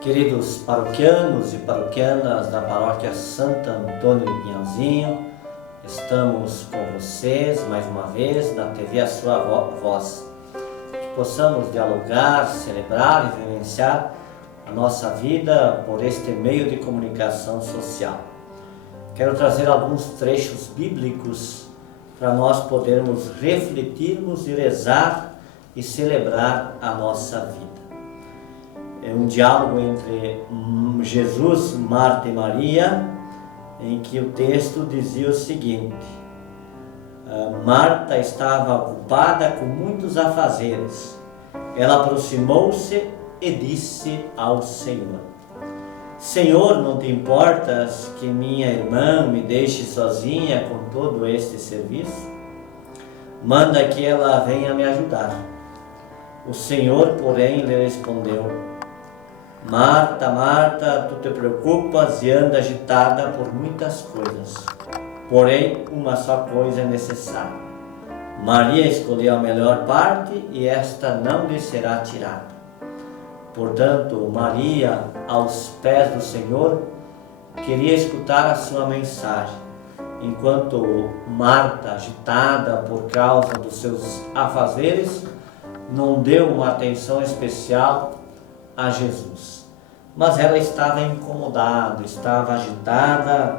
Queridos paroquianos e paroquianas da Paróquia Santo Antônio de Pinhalzinho, estamos com vocês mais uma vez na TV A Sua Voz. Que possamos dialogar, celebrar e vivenciar a nossa vida por este meio de comunicação social. Quero trazer alguns trechos bíblicos para nós podermos refletirmos e rezar e celebrar a nossa vida. É um diálogo entre Jesus, Marta e Maria, em que o texto dizia o seguinte: Marta estava ocupada com muitos afazeres. Ela aproximou-se e disse ao Senhor: Senhor, não te importas que minha irmã me deixe sozinha com todo este serviço? Manda que ela venha me ajudar. O Senhor, porém, lhe respondeu: Marta, Marta, tu te preocupas e anda agitada por muitas coisas. Porém, uma só coisa é necessária. Maria escolheu a melhor parte e esta não lhe será tirada. Portanto, Maria, aos pés do Senhor, queria escutar a sua mensagem, enquanto Marta, agitada por causa dos seus afazeres, não deu uma atenção especial a Jesus. Mas ela estava incomodada, estava agitada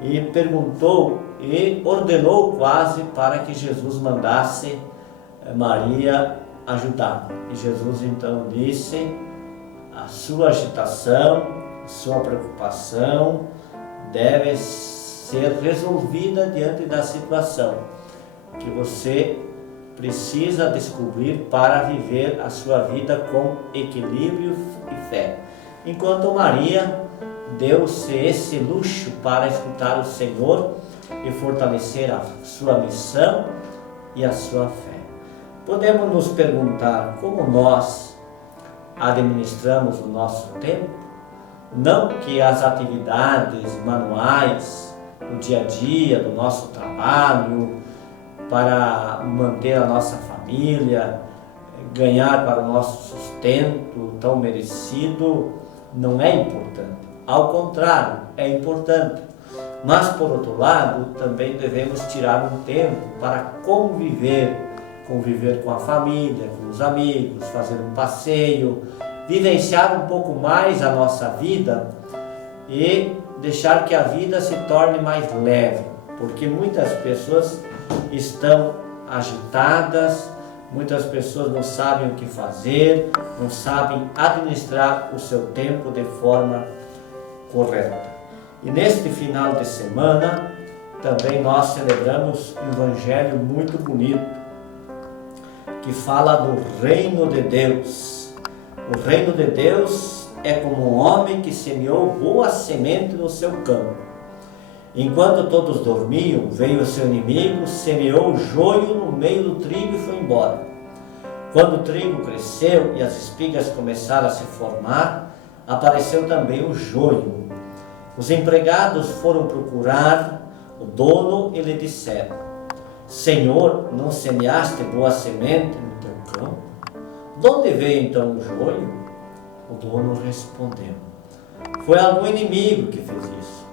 e perguntou e ordenou quase para que Jesus mandasse Maria ajudar. E Jesus então disse: a sua agitação, a sua preocupação deve ser resolvida diante da situação que você precisa descobrir para viver a sua vida com equilíbrio e fé. Enquanto Maria deu-se esse luxo para escutar o Senhor e fortalecer a sua missão e a sua fé. Podemos nos perguntar como nós administramos o nosso tempo? Não que as atividades manuais, no dia a dia do nosso trabalho, para manter a nossa família, ganhar para o nosso sustento tão merecido, não é importante. Ao contrário, é importante. Mas, por outro lado, também devemos tirar um tempo para conviver com a família, com os amigos, fazer um passeio, vivenciar um pouco mais a nossa vida e deixar que a vida se torne mais leve, porque muitas pessoas estão agitadas, muitas pessoas não sabem o que fazer, não sabem administrar o seu tempo de forma correta. E neste final de semana também nós celebramos um evangelho muito bonito que fala do reino de Deus. O reino de Deus é como um homem que semeou boa semente no seu campo. Enquanto todos dormiam, veio o seu inimigo, semeou o joio no meio do trigo e foi embora. Quando o trigo cresceu e as espigas começaram a se formar, apareceu também o joio. Os empregados foram procurar o dono e lhe disseram: Senhor, não semeaste boa semente no teu campo? De onde veio então o joio? O dono respondeu: Foi algum inimigo que fez isso.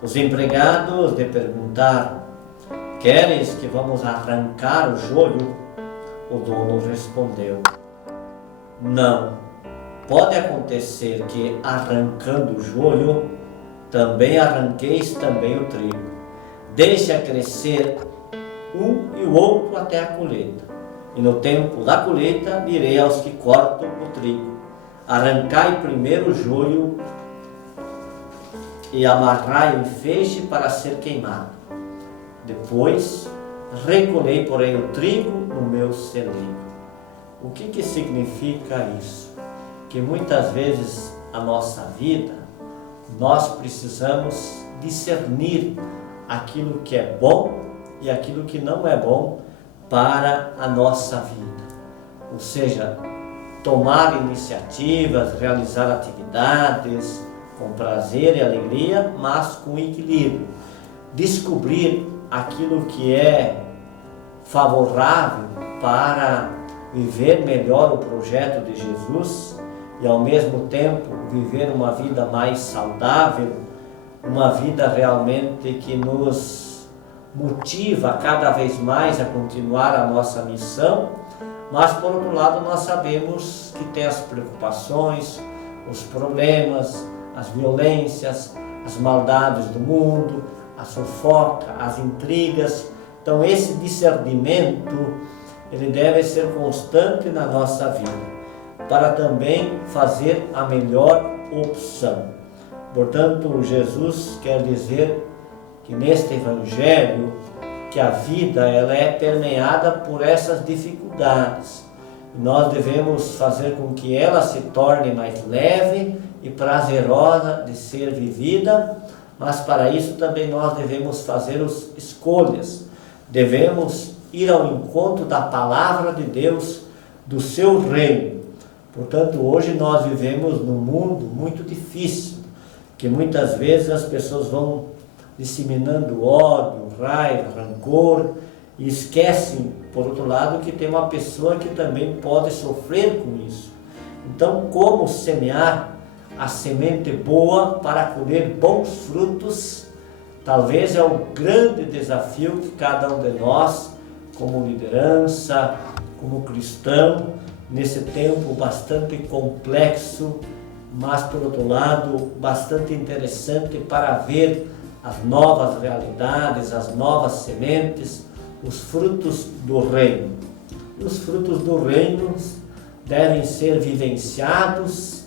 Os empregados lhe perguntaram: Queres que vamos arrancar o joio? O dono respondeu: Não. Pode acontecer que, arrancando o joio, também arranqueis também o trigo. Deixa crescer um e o outro até a colheita. E no tempo da colheita direi aos que cortam o trigo: Arrancai primeiro o joio e amarrai em feixe para ser queimado. Depois recolhei, porém, o trigo no meu celeiro. O que significa isso? Que muitas vezes a nossa vida, nós precisamos discernir aquilo que é bom e aquilo que não é bom para a nossa vida. Ou seja, tomar iniciativas, realizar atividades com prazer e alegria, mas com equilíbrio. Descobrir aquilo que é favorável para viver melhor o projeto de Jesus e ao mesmo tempo viver uma vida mais saudável, uma vida realmente que nos motiva cada vez mais a continuar a nossa missão, mas por outro lado nós sabemos que tem as preocupações, os problemas, as violências, as maldades do mundo, a fofoca, as intrigas. Então esse discernimento, ele deve ser constante na nossa vida, para também fazer a melhor opção. Portanto, Jesus quer dizer que neste Evangelho, que a vida ela é permeada por essas dificuldades. Nós devemos fazer com que ela se torne mais leve e prazerosa de ser vivida, mas para isso também nós devemos fazer as escolhas. Devemos ir ao encontro da palavra de Deus, do seu reino. Portanto, hoje nós vivemos num mundo muito difícil, que muitas vezes as pessoas vão disseminando ódio, raiva, rancor, e esquecem, por outro lado, que tem uma pessoa que também pode sofrer com isso. Então, como semear a semente boa para colher bons frutos, talvez é o grande desafio que cada um de nós, como liderança, como cristão, nesse tempo bastante complexo, mas por outro lado bastante interessante para ver as novas realidades, as novas sementes, os frutos do reino. E os frutos do reino devem ser vivenciados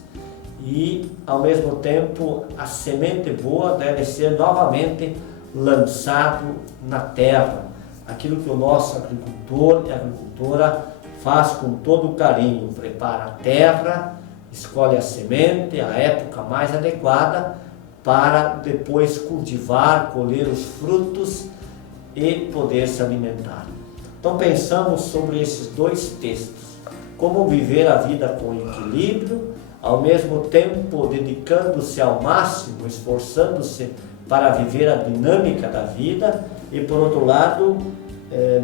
e, ao mesmo tempo, a semente boa deve ser novamente lançado na terra. Aquilo que o nosso agricultor e agricultora faz com todo o carinho, prepara a terra, escolhe a semente, a época mais adequada, para depois cultivar, colher os frutos e poder se alimentar. Então pensamos sobre esses dois textos, como viver a vida com equilíbrio, ao mesmo tempo dedicando-se ao máximo, esforçando-se para viver a dinâmica da vida e, por outro lado,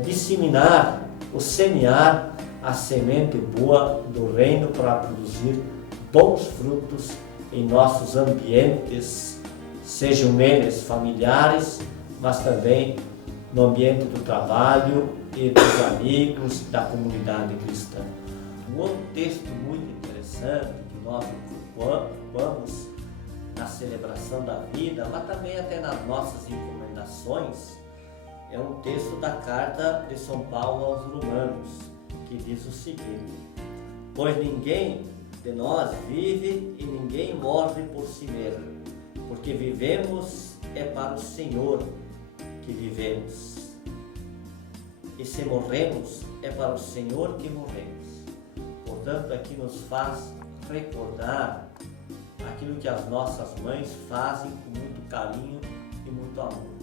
disseminar ou semear a semente boa do reino para produzir bons frutos em nossos ambientes, sejam eles familiares, mas também no ambiente do trabalho e dos amigos da comunidade cristã. Um outro texto muito interessante que nós ocupamos na celebração da vida, mas também até nas nossas encomendações, é um texto da carta de São Paulo aos Romanos, que diz o seguinte: pois ninguém de nós vive e ninguém morre por si mesmo, porque vivemos é para o Senhor que vivemos, e se morremos é para o Senhor que morremos. Portanto, aqui nos faz recordar aquilo que as nossas mães fazem com muito carinho e muito amor.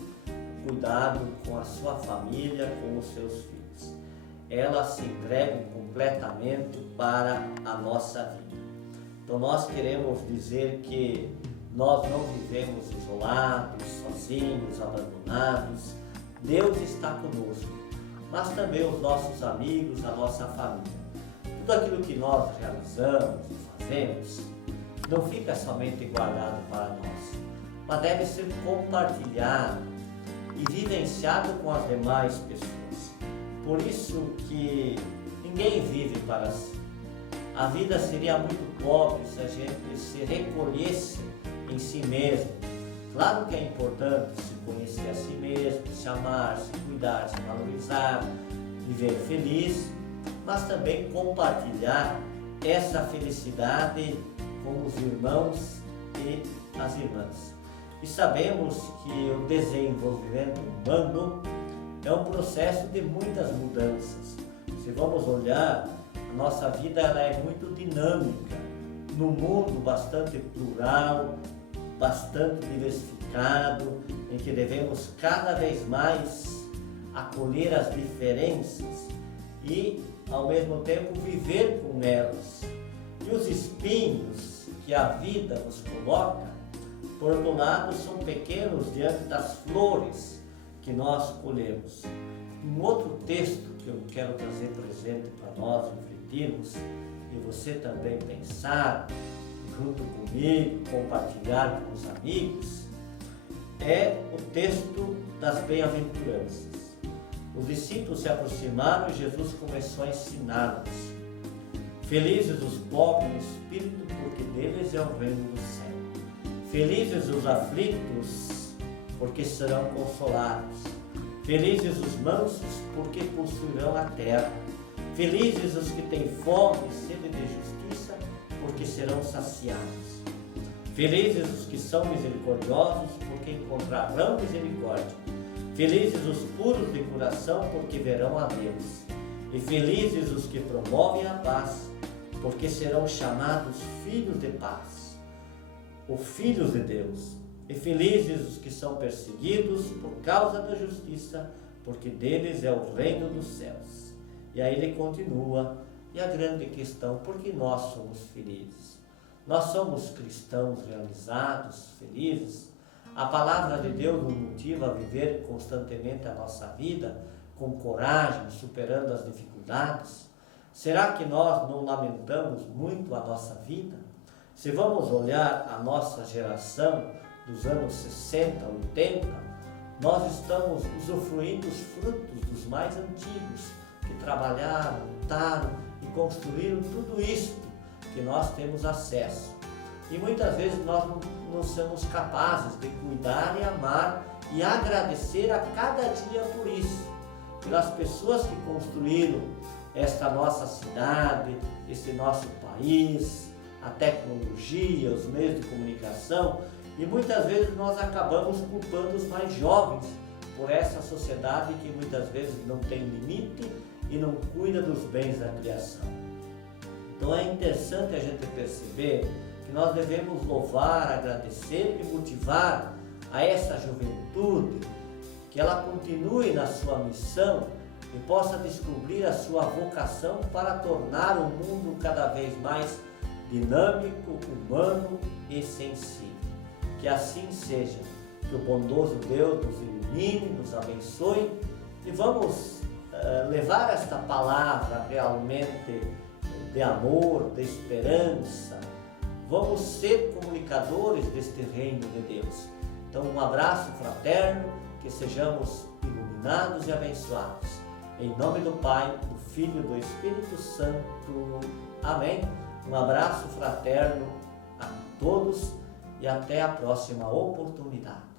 Cuidado com a sua família, com os seus filhos. Elas se entregam completamente para a nossa vida. Então nós queremos dizer que nós não vivemos isolados, sozinhos, abandonados. Deus está conosco, mas também os nossos amigos, a nossa família. Tudo aquilo que nós realizamos e fazemos não fica somente guardado para nós, mas deve ser compartilhado e vivenciado com as demais pessoas. Por isso que ninguém vive para si. A vida seria muito pobre se a gente se recolhesse em si mesmo. Claro que é importante se conhecer a si mesmo, se amar, se cuidar, se valorizar, viver feliz, mas também compartilhar essa felicidade com os irmãos e as irmãs. E sabemos que o desenvolvimento humano é um processo de muitas mudanças. Se vamos olhar, a nossa vida ela é muito dinâmica, num mundo bastante plural, bastante diversificado, em que devemos cada vez mais acolher as diferenças e, ao mesmo tempo, viver com elas. E os espinhos que a vida nos coloca, por outro lado, são pequenos diante das flores que nós colhemos. Um outro texto que eu quero trazer presente para nós refletirmos e você também pensar, junto comigo, compartilhar com os amigos, é o texto das bem-aventuranças. Os discípulos se aproximaram e Jesus começou a ensiná-los. Felizes os pobres em espírito, porque deles é o reino do céu. Felizes os aflitos, porque serão consolados. Felizes os mansos, porque possuirão a terra. Felizes os que têm fome e sede de justiça, porque serão saciados. Felizes os que são misericordiosos, porque encontrarão misericórdia. Felizes os puros de coração, porque verão a Deus. E felizes os que promovem a paz, porque serão chamados filhos de paz, ou filhos de Deus. E felizes os que são perseguidos por causa da justiça, porque deles é o reino dos céus. E aí ele continua, e a grande questão, por que nós somos felizes? Nós somos cristãos realizados, felizes? A palavra de Deus nos motiva a viver constantemente a nossa vida, com coragem, superando as dificuldades? Será que nós não lamentamos muito a nossa vida? Se vamos olhar a nossa geração dos anos 60, 80, nós estamos usufruindo os frutos dos mais antigos, que trabalharam, lutaram e construíram tudo isto que nós temos acesso. E muitas vezes nós não somos capazes de cuidar e amar e agradecer a cada dia por isso, pelas pessoas que construíram esta nossa cidade, esse nosso país, a tecnologia, os meios de comunicação, e muitas vezes nós acabamos culpando os mais jovens por essa sociedade que muitas vezes não tem limite e não cuida dos bens da criação. Então é interessante a gente perceber que nós devemos louvar, agradecer e motivar a essa juventude, que ela continue na sua missão e possa descobrir a sua vocação para tornar o mundo cada vez mais dinâmico, humano e sensível. Que assim seja, que o bondoso Deus nos ilumine, nos abençoe e vamos levar esta palavra realmente de amor, de esperança. Vamos ser comunicadores deste reino de Deus. Então um abraço fraterno, que sejamos iluminados e abençoados. Em nome do Pai, do Filho e do Espírito Santo. Amém. Um abraço fraterno a todos e até a próxima oportunidade.